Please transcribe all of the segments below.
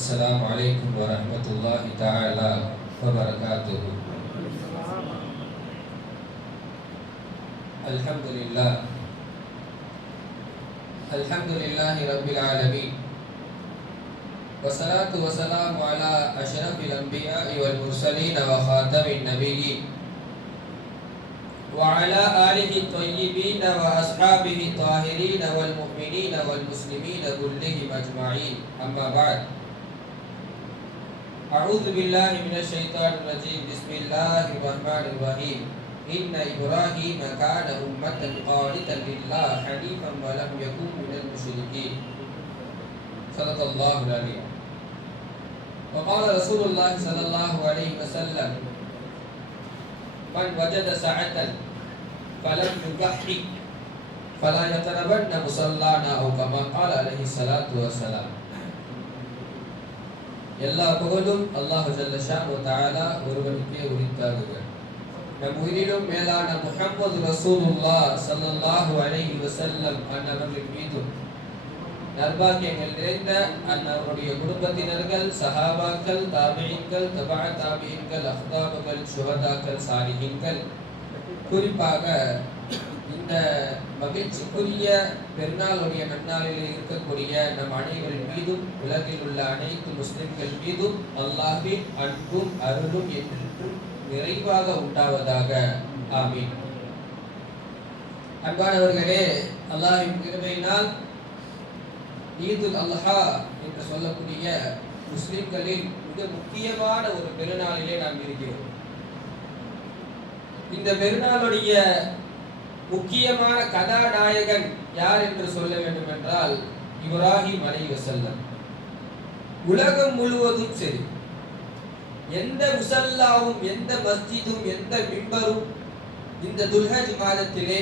السلام عليكم ورحمة الله تعالى وبركاته. الحمد لله رب العالمين، والصلاة والسلام على أشرف الأنبياء والمرسلين وخاتم النبيين وعلى آله الطيبين وأصحابه الطاهرين والمؤمنين والمسلمين كلهم أجمعين. أما بعد، أعوذ بالله من الشيطان الرجيم. بسم الله الرحمن الرحيم. إن إبراهيم كان أمة قانتا لله حنيفا ولم يكن من المشركين. صدق الله العظيم. وقال رسول الله صلى الله عليه وسلم: من وجد سعة فلم يضحي فلا يقربن مصلانا، أو كما قال عليه الصلاة والسلام. எல்லா புகழும் அல்லாஹ் ஜல்ல ஷானு தஆலா ஒருவனுக்கே உரித்தாகுக. நம் உயிரிலும் மேலான முஹம்மது ரசூலுல்லாஹ் ஸல்லல்லாஹு அலைஹி வஸல்லம் அன்னவர்கள் மீதும், நற்பாக்கியங்கள் நிறைந்த அன்னவருடைய குடும்பத்தினர்கள், சஹாபாக்கள், தாபிஈன்கள், தபா தாபிஈன்கள், அஹ்தாபுகள், சுஹதாக்கள், சாலிஹீன்கள், குறிப்பாக இந்த மகிழ்ச்சிக்குரிய பெருநாளுடைய நன்னாளில் இருக்கக்கூடிய நம் அனைவரின் மீதும், உலகில் உள்ள அனைத்து முஸ்லிம்கள் மீதும் அல்லாஹ்வின் அன்பும் அருளும் என்றென்றும் நிறைவாக உண்டாவதாக. ஆமீன். அன்பானவர்களே, அல்லாஹ்வின் கிருபையினால் ஈதுல் அல்ஹா என்று சொல்லக்கூடிய முஸ்லிம்களில் மிக முக்கியமான ஒரு பெருநாளிலே நாம் இருக்கிறோம். இந்த பெருநாளுடைய முக்கியமான கதாநாயகன் யார் என்று சொல்ல வேண்டும் என்றால் இப்ராஹிம் அலைஹிஸ்ஸலாம். உலகம் முழுவதும் சரி, எந்த முஸல்லாவும், எந்த மஸ்ஜிதும், எந்த மிம்பரும் இந்த துல்ஹஜ் மாதத்திலே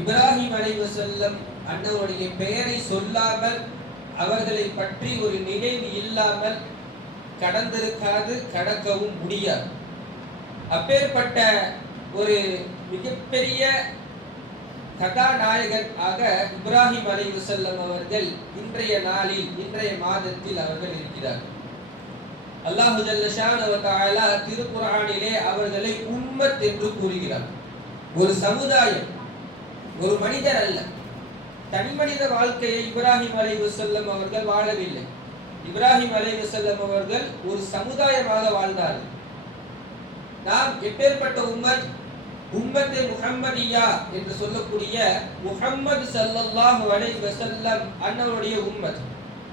இப்ராஹிம் அலைஹிஸ்ஸலாம் அன்னவருடைய பெயரை சொல்லாமல், அவர்களை பற்றி ஒரு நினைவு இல்லாமல் கடந்திருக்காது, கடக்கவும் முடியாது. அப்பேற்பட்ட ஒரு மிகப்பெரிய கதாநாயகன் ஆக இப்ராஹிம் அலைஹிஸ்ஸலாம் அவர்கள் இன்றைய நாளில், இன்றைய மாதத்தில் அவர்கள் இருக்கிறார்கள். அல்லாஹ் ஜல்ல ஷானஹு வ தஆலா திருக்குர்ஆனிலே அவர்களை உம்மத் என்று கூறுகிறார். ஒரு சமுதாயம், ஒரு மனிதர் அல்ல. தனி மனித வாழ்க்கையை இப்ராஹிம் அலைஹிஸ்ஸலாம் அவர்கள் வாழவில்லை. இப்ராஹிம் அலைஹிஸ்ஸலாம் அவர்கள் ஒரு சமுதாயமாக வாழ்ந்தார்கள். நாம் எப்பேற்பட்ட உம்மத்? உம்மத்தே முஹம்மதியா என்று சொல்லக்கூடிய முஹம்மது ஸல்லல்லாஹு அலைஹி வஸல்லம் அன்னவருடைய உம்மத்.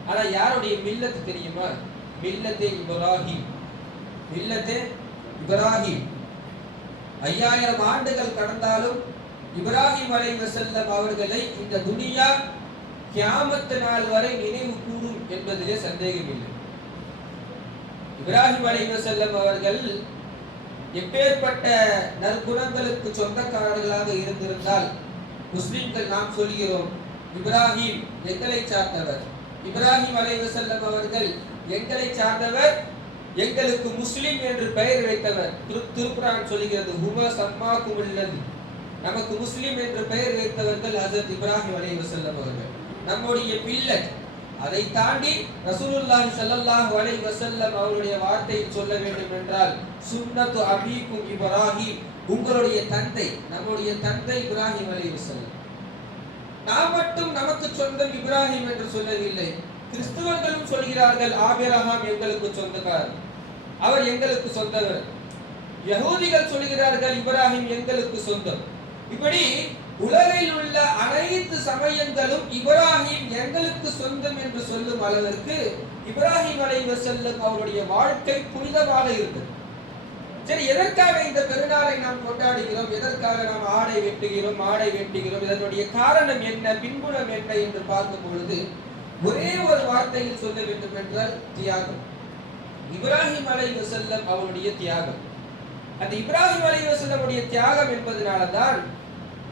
ஆனா யாருடைய மில்லத் தெரியுமா? மில்லத்தே இப்ராஹிம். மில்லத்தே இப்ராஹிம். 5000 ஆண்டுகள் கடந்தாலும் இப்ராஹிம் அலைஹிஸ்ஸலாம் அவர்களை இந்த துனியா கியாமத் நாள் வரை நினைவு கூறும் என்பதிலே சந்தேகமில்லை. இப்ராஹிம் அலைஹிஸ்ஸலாம் அவர்கள் எப்பேற்பட்ட நற்குணங்களுக்கு சொந்தக்காரர்களாக இருந்திருந்தால், முஸ்லிம்கள் நாம் சொல்கிறோம் இப்ராஹிம் எங்களை சார்ந்தவர், இப்ராஹிம் அலைஹிஸ்ஸலாம் அவர்கள் எங்களை சார்ந்தவர், எங்களுக்கு முஸ்லிம் என்று பெயர் வைத்தவர். திருக்குர்ஆன் சொல்கிறது, ஹுவ சம்மாக்குமுல்லதி, நமக்கு முஸ்லிம் என்று பெயர் வைத்தவர்கள் ஹஜ்ரத் இப்ராஹிம் அலைஹிஸ்ஸலாம் அவர்கள், நம்முடைய பிள்ளை. அதை தாண்டி ரசூலுல்லாஹி ஸல்லல்லாஹு அலைஹி வஸல்லம் அவருடைய வார்த்தையை சொல்ல வேண்டும் என்றால், சுன்னத்து அபீக்கும் இப்ராஹிம், உங்களுடைய தந்தை, நம்முடைய தந்தை இப்ராஹிம் அலைஹிஸ்ஸலாம். நாம் மட்டும் நமக்கு சொந்தம் இப்ராஹிம் என்று சொல்லவில்லை. கிறிஸ்தவர்களும் சொல்கிறார்கள் ஆபிரகாம் எங்களுக்கு சொந்தக்காரர், அவர் எங்களுக்கு சொந்தவர். யஹூதிகள் சொல்கிறார்கள் இப்ராஹிம் எங்களுக்கு சொந்தம். இப்படி உலகில் உள்ள அனைத்து சமயங்களும் இப்ராஹிம் எங்களுக்கு சொந்தம் என்று சொல்லும் அளவிற்கு இப்ராஹிம் அலைஹிஸ்ஸலாம் அவருடைய வாழ்க்கை புனிதமாக இருந்தது. சரி, எதற்காக இந்த பெருநாளை நாம் கொண்டாடுகிறோம்? எதற்காக நாம் ஆடை வெட்டுகிறோம்? இதனுடைய காரணம் என்ன, பின்புலம் என்ன என்று பார்க்கும் பொழுது ஒரே ஒரு வார்த்தையில் சொல்ல வேண்டும் என்றால் தியாகம். இப்ராஹிம் அலைஹிஸ்ஸலாம் அவருடைய தியாகம். அந்த இப்ராஹிம் அலைஹிஸ்ஸலாமுடைய தியாகம் என்பதனால்தான்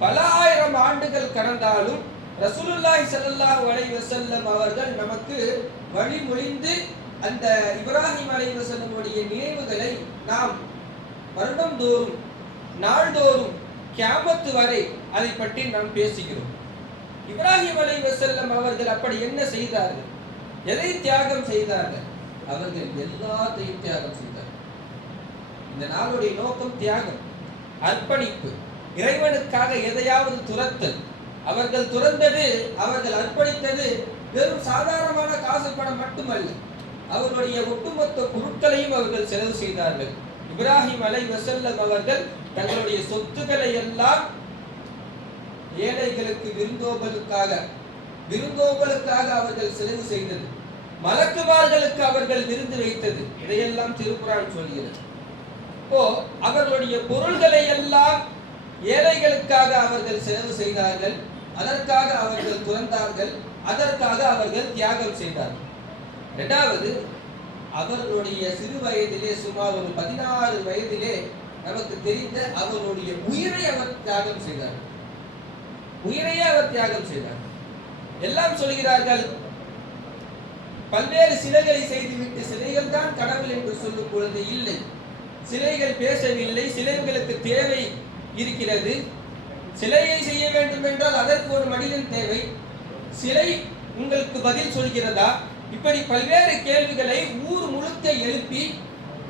பல ஆயிரம் ஆண்டுகள் கடந்தாலும் ரசூலுல்லாஹி ஸல்லல்லாஹு அலைஹி வஸல்லம் அவர்கள் நமக்கு வழிமொழிந்து அந்த இப்ராஹிம் அலைஹிஸ்ஸலாமுடைய நினைவுகளை நாம் வருடந்தோறும், நாள்தோறும், கியாமத் வரை அதை பற்றி நாம் பேசுகிறோம். இப்ராஹிம் அலைஹிஸ்ஸலாம் அவர்கள் அப்படி என்ன செய்தார்கள்? எதை தியாகம் செய்தார்கள்? அவர்கள் எல்லாத்தையும் தியாகம் செய்தார்கள். இந்த நாளுடைய நோக்கம் தியாகம், அர்ப்பணிப்பு, இறைவனுக்காக எதையாவது துறத்தல். அவர்கள் துறந்தது, அவர்கள் அர்ப்பணித்தது வெறும் சாதாரணமான காசு பணம் மட்டுமல்ல, அவர்களுடைய ஒட்டுமொத்த பொருட்களையும் அவர்கள் செலவு செய்தார்கள். இப்ராஹிம் அலைஹிஸ்ஸலாம் அவர்கள் தங்களுடைய சொத்துக்களை எல்லாம் ஏழைகளுக்கு விருந்தோம்பலுக்காக அவர்கள் செலவு செய்தது, மலக்குமார்களுக்கு அவர்கள் விருந்து வைத்தது. இதையெல்லாம் திருக்குர்ஆன் சொல்கிறது. இப்போ அவர்களுடைய பொருள்களை எல்லாம் ஏழைகளுக்காக அவர்கள் செலவு செய்தார்கள், அதற்காக அவர்கள் துறந்தார்கள், அதற்காக அவர்கள் தியாகம் செய்தார்கள். இரண்டாவது, அவர்களுடைய சிறு வயதிலே, சுமார் ஒரு 16 வயதிலே நமக்கு தெரிந்த அவர்களுடைய உயிரை அவர் தியாகம் செய்தார். உயிரையே அவர் தியாகம் செய்தார். எல்லாம் சொல்கிறார்கள், பல்வேறு சிலைகளை செய்துவிட்டு சிலைகள் தான் கடவுள் என்று சொல்லும் பொழுது இல்லை, சிலைகள் பேசவில்லை, சிலைகளுக்கு தேவை இருக்கிறது. சிலையை செய்ய வேண்டும் என்றால் அதற்கு ஒரு மனிதன் தேவை, சிலை உங்களுக்கு பதில் சொல்கிறதா? இப்படி பல்வேறு கேள்விகளை ஊர் முழுக்க எழுப்பி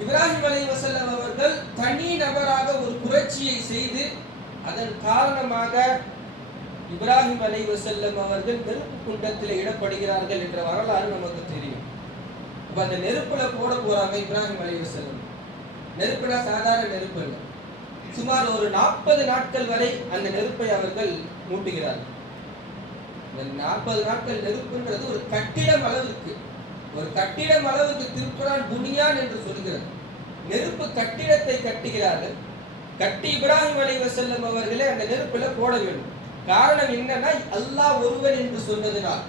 இப்ராஹிம் அலைஹிஸ்ஸலாம் அவர்கள் தனி நபராக ஒரு புரட்சியை செய்து அதன் காரணமாக இப்ராஹிம் அலைஹிஸ்ஸலாம் அவர்கள் நெருப்பு குண்டத்தில் இடப்படுகிறார்கள் என்ற வரலாறு நமக்கு தெரியும். அப்ப அந்த நெருப்புல போட போறாங்க இப்ராஹிம் அலைஹிஸ்ஸலாம். நெருப்புனா சாதாரண நெருப்பு இல்லை, சுமார் ஒரு 40 நாட்கள் வரை அந்த நெருப்பை அவர்கள் மூட்டுகிறார்கள். 40 நாட்கள் நெருப்புன்றது ஒரு கட்டிடம் அளவுக்கு, ஒரு கட்டிடம் அளவுக்கு திருக்குர்ஆன் புனியான் என்று சொல்கிறது. நெருப்பு கட்டிடத்தை கட்டுகிறார்கள். கட்டி இப்ராஹிம் அலைஹிஸ்ஸலாம் அவர்களே அந்த நெருப்புல போட வேண்டும். காரணம் என்னன்னா, அல்லாஹ் ஒருவன் என்று சொன்னதினால்,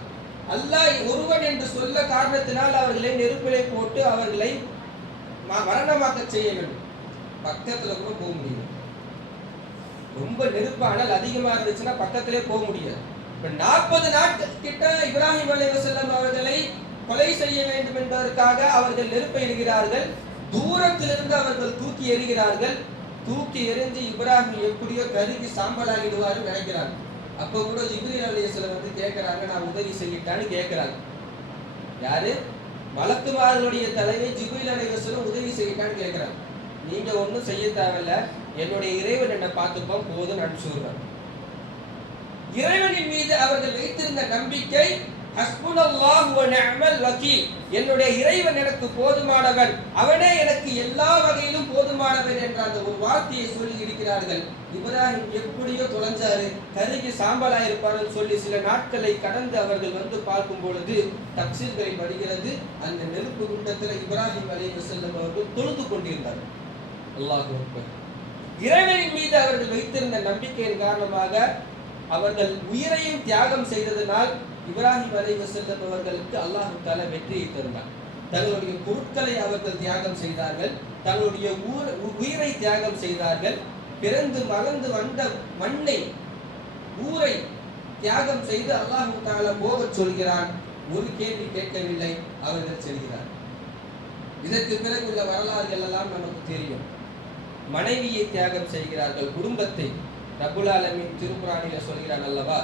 அல்லாஹ் ஒருவன் என்று சொல்ல காரணத்தினால் அவர்களை நெருப்பிலே போட்டு அவர்களை மரணமாக்க செய்ய வேண்டும். பக்கத்துல கூட போக முடியாது, ரொம்ப நெருப்பானால் அதிகமா இருந்துச்சுன்னா பக்கத்திலே போக முடியாது. 40 நாட்கள் கிட்ட இப்ராஹிம் அலைஹிஸ்ஸலாம் அவர்களை கொலை செய்ய வேண்டும் என்பதற்காக அவர்கள் நெருப்பை எறிகிறார்கள். தூரத்திலிருந்து அவர்கள் தூக்கி எறிகிறார்கள். தூக்கி எறிஞ்சு இப்ராஹிம் எப்படியோ கருகி சாம்பலாகிடுவாரு நினைக்கிறாங்க. அப்ப கூட ஜிப்ரீல் அலைஹிஸ்ஸலாம் வந்து கேட்கிறாங்க, நான் உதவி செய்யிட்டான்னு கேட்கிறாங்க. யாரு? மலக்குமார்களுடைய தலைமை ஜிப்ரீல் அலைஹிஸ்ஸலாம் உதவி செய்யிட்டான்னு கேட்கிறாங்க. நீங்க ஒன்றும் செய்ய தேவையில்ல, என்னுடைய இறைவன் என்னை பார்த்துப்போம் போதும் அனுப்பிச்சுடுறாங்க. இறைவனின் மீது அவர்கள் வைத்திருந்த நம்பிக்கை, ஹஸ்புனல்லாஹு வ நிஅமல் வகீல், என்னுடைய இறைவன் எனக்கு போதுமானவன், அவனே எனக்கு எல்லா வகையிலும் போதுமானவன் என்ற அந்த ஒரு வார்த்தையை சொல்லி இருக்கிறார்கள். இப்ராஹிம் எப்படியோ தொலைஞ்சாரு, கருகி சாம்பலா இருப்பாருன்னு சொல்லி சில நாட்களை கடந்து அவர்கள் வந்து பார்க்கும் பொழுது தப்சீர்களில் வருகிறது, அந்த நெருப்பு குண்டத்தில் இப்ராஹிம் அலைஹிஸ்ஸலாம் அவர்கள் தொழுது கொண்டிருந்தார்கள். அல்லாஹ் அக்பர். இறைவனின் மீது அவர்கள் வைத்திருந்த நம்பிக்கையின் காரணமாக அவர்கள் உயிரையும் தியாகம் செய்ததனால் இப்ராஹிம் அலைஹிஸ்ஸலாம் அவர்களுக்கு அல்லாஹ் தஆலா வெற்றியை தந்தார். தங்களுடைய பொருட்களை அவர்கள் தியாகம் செய்தார்கள், தங்களுடைய உயிரை தியாகம் செய்தார்கள். பிறந்து மலர்ந்து வந்த மண்ணை, ஊரை தியாகம் செய்து அல்லாஹ் தஆலா போகச் சொல்கிறான். ஒரு கேள்வி கேட்கவில்லை, அவர்கள் செல்கிறார். இதற்கு பிறகு உள்ள வரலாறுகள் எல்லாம் நமக்கு தெரியும். மனைவியை தியாகம் செய்கிறார்கள், குடும்பத்தை. ரப்புல் ஆலமீன் திருக்குர்ஆனில் சொல்கிறான் அல்லவா,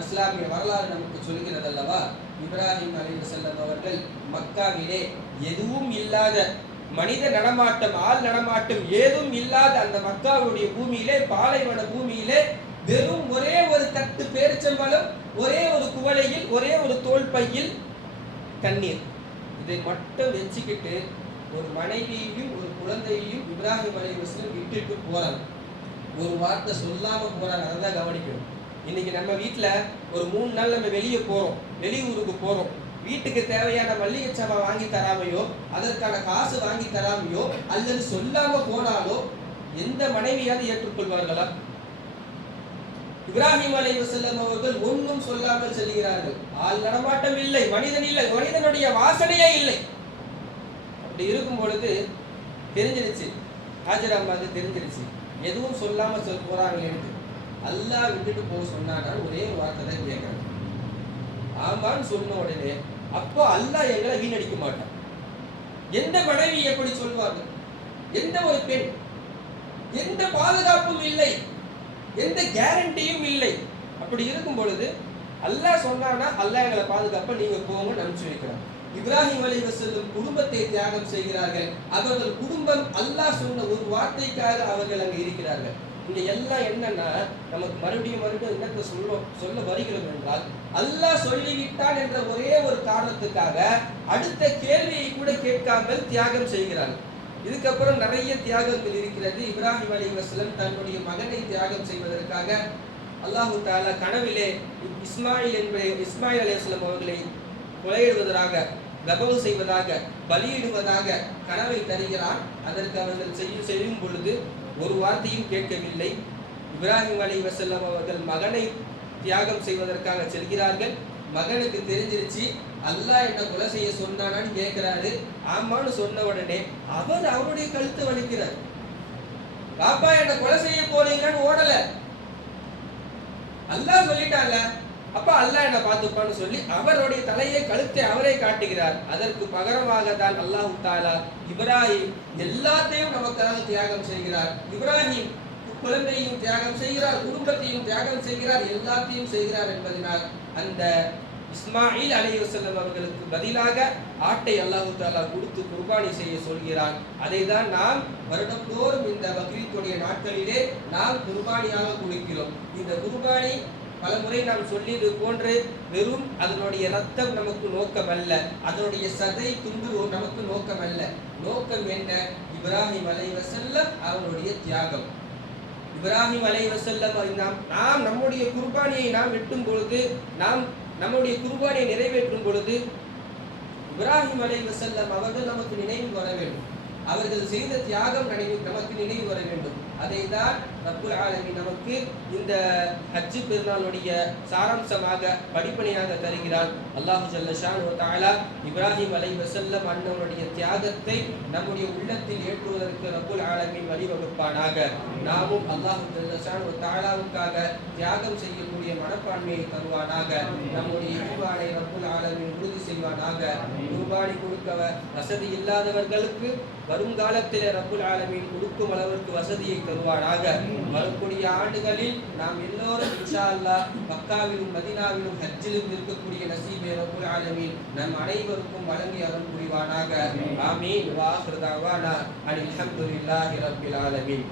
இஸ்லாமிய வரலாறு நமக்கு சொல்கிறது அல்லவா, இப்ராஹிம் அலைஹிஸ்ஸலாம் அவர்கள் மக்காவிலே எதுவும் இல்லாத, மனித நடமாட்டம், ஆள் நடமாட்டம் ஏதும் இல்லாத அந்த மக்காவுடைய பூமியிலே, பாலைவன பூமியிலே வெறும் ஒரே ஒரு தட்டு பேரிச்சம்பழம், ஒரே ஒரு குவளையில், ஒரே ஒரு தோல் பையில் தண்ணீர், இதை மட்டும் வச்சுக்கிட்டு ஒரு மனைவியையும் ஒரு குழந்தையையும் இப்ராஹிம் அலைஹிஸ்ஸலாம் விட்டுட்டு போறாங்க. ஒரு வார்த்தை சொல்லாம போறாங்க. அதான் கவனிக்கணும். இன்னைக்கு நம்ம வீட்டுல ஒரு 3 நாள் நம்ம வெளியே போறோம், வெளியூருக்கு போறோம், வீட்டுக்கு தேவையான மல்லிகை சாமான் வாங்கி தராமையோ, அதற்கான காசு வாங்கி தராமையோ, அல்லது சொல்லாம போனாலோ எந்த மனைவியாவது ஏற்றுக்கொள்வார்களா? இப்ராஹிம் அலைஹிஸ்ஸலாம் அவர்கள் ஒன்றும் சொல்லாமல் செல்கிறார்கள். ஆள் நடமாட்டம் இல்லை, மனிதன் இல்லை, மனிதனுடைய வாசனையே இல்லை. அப்படி இருக்கும் பொழுது தெரிஞ்சிருச்சு, ஹாஜர் அம்மாவுக்கு தெரிஞ்சிருச்சு, எதுவும் சொல்லாம போறாங்களேன்னு. அல்லாஹ் விட்டுட்டு போக சொன்னாங்க. ஒரே ஒரு வார்த்தை தான் கேட்கறாங்க, ஆமான்னு சொன்ன உடனே அப்போ அல்லாஹ் எங்களை வீணடிக்க மாட்டான். எந்த மனைவி எப்படி சொல்வார்கள்? எந்த ஒரு பெண், எந்த பாதுகாப்பும் இல்லை, எந்த கேரண்டியும் இல்லை. அப்படி இருக்கும் பொழுது அல்லாஹ் சொன்னானா அல்லாஹ் எங்களை பாதுகாப்ப நீங்க போங்கன்னு அனுப்பிச்சு வைக்கிறான். இப்ராஹிம் அலைஹிஸ்ஸலாம் குடும்பத்தை தியாகம் செய்கிறார்கள். அவர்கள் குடும்பம் அல்லாஹ் சொன்ன ஒரு வார்த்தைக்காக அவர்கள் அங்கே இருக்கிறார்கள். இங்க எல்லாம் என்னன்னா நமக்கு மறுபடியும் என்னத்தை சொல்ல வருகிறோம் என்றால், அல்லாஹ் சொல்லிவிட்டான் என்ற ஒரே ஒரு காரணத்துக்காக அடுத்த கேள்வியை கூட கேட்காமல் தியாகம் செய்கிறார்கள். இதுக்கப்புறம் நிறைய தியாகங்கள் இருக்கிறது. இப்ராஹிம் அலைஹிஸ்ஸலாம் தன்னுடைய மகனை தியாகம் செய்வதற்காக அல்லாஹு தஆலா கனவிலே இஸ்மாயில் அலைஹிஸ்ஸலாம் அவர்களை கொலையிடுவதாக, தபவு செய்வதாக, பலியிடுவதாக கனவை தருகிறான். அதற்கு அவர்கள் செய்யும் பொழுது ஒரு வார்த்தையும் கேட்கவில்லை. இப்ராஹிம் அலைஹிஸ்ஸலாம் அவர்கள் மகனை தியாகம் செய்வதற்காக செல்கிறார்கள். மகனுக்கு தெரிஞ்சிருச்சு, அல்லாஹ் என்ன கொலை செய்ய சொன்னானான்னு கேட்கிறாரு. ஆமான்னு சொன்ன உடனே அவர் அவருடைய கழுத்தை வலிக்கிறார். பாப்பா என்ன கொலை செய்ய போறீங்கன்னு ஓடல, அல்லாஹ் சொல்லிட்டாங்க, அப்ப அல்லாஹ் என்ன பார்த்துப்பான்னு சொல்லி அவருடைய தலையை கழுத்தை அவரே காட்டுகிறார். அதற்கு பகரமாக தான் அல்லாஹ் தஆலா இப்ராஹிம் எல்லாத்தையும் நமக்காக தியாகம் செய்கிறார். இப்ராஹிம் குழந்தையும் தியாகம் செய்கிறார், குடும்பத்தையும் தியாகம் செய்கிறார், எல்லாத்தையும் செய்கிறார் என்பதனால் அந்த இஸ்மாயில் அலைஹிஸ்ஸலாம் அவர்களுக்கு பதிலாக ஆட்டை அல்லாஹ் தஆலா கொடுத்து குர்பானி செய்ய சொல்கிறான். அதை தான் நாம் வருடந்தோறும் இந்த பக்ரீத்துடைய நாட்களிலே நாம் குர்பானியாக கொடுக்கிறோம். இந்த குர்பானி பல முறை நாம் சொல்லியது போன்று வெறும் அதனுடைய ரத்தம் நமக்கு நோக்கமல்ல, அதனுடைய சதை துண்டு நமக்கு நோக்கமல்ல. நோக்கம் என்ன? இப்ராஹிம் அலைஹிஸ்ஸலாம் அவருடைய தியாகம். இப்ராஹிம் அலைஹிஸ்ஸலாம் நாம் நம்முடைய குர்பானியை நாம் வெட்டும் பொழுது, நாம் நம்முடைய குர்பானியை நிறைவேற்றும் பொழுது இப்ராஹிம் அலைஹிஸ்ஸலாம் அவர்கள் நமக்கு நினைவு வர வேண்டும். அவர்கள் செய்த தியாகம் நமக்கு நினைவு வர வேண்டும். அதை தான் ரப்புல் ஆலமீன் நமக்கு இந்த ஹஜ் பெருநாளுடைய சாராம்சமாக படிப்பனையாக தருகிறான். அல்லாஹ் ஜல்ல ஷானஹு தஆலா இப்ராஹிம் அலைஹிஸ்ஸலாம் அண்ணனுடைய தியாகத்தை நம்முடைய உள்ளத்தில் ஏற்றுவதற்கு ரப்புல் ஆலமீன் வழிவகுப்பானாக. நாமும் அல்லாஹ் ஜல்ல ஷானஹு தஆலாவுக்காக தியாகம் செய்யக்கூடிய மனப்பான்மையை தருவானாக. நம்முடைய ஈமானை ரப்புல் ஆலமீன் உறுதி செய்வானாக. குர்பானி கொடுக்க வசதி இல்லாதவர்களுக்கு வருங்காலத்தில் ரப்புல் ஆலமீன் கொடுக்கும் அளவிற்கு வசதியை தருவானாக. வரக்கூடிய ஆண்டுகளில் நாம் எல்லோரும் இன்ஷா அல்லாஹ் மக்காவிலும் மதீனாவிலும் ஹஜ்ஜிலும் இருக்கக்கூடிய நசீபை ரப்புல் ஆலமீன் நம் அனைவருக்கும் வழங்கி அருள் புரிவானாக. ஆமீன். வ ஆகிரு தஅவானா அனில் ஹம்துலில்லாஹி ரப்பில் ஆலமீன்.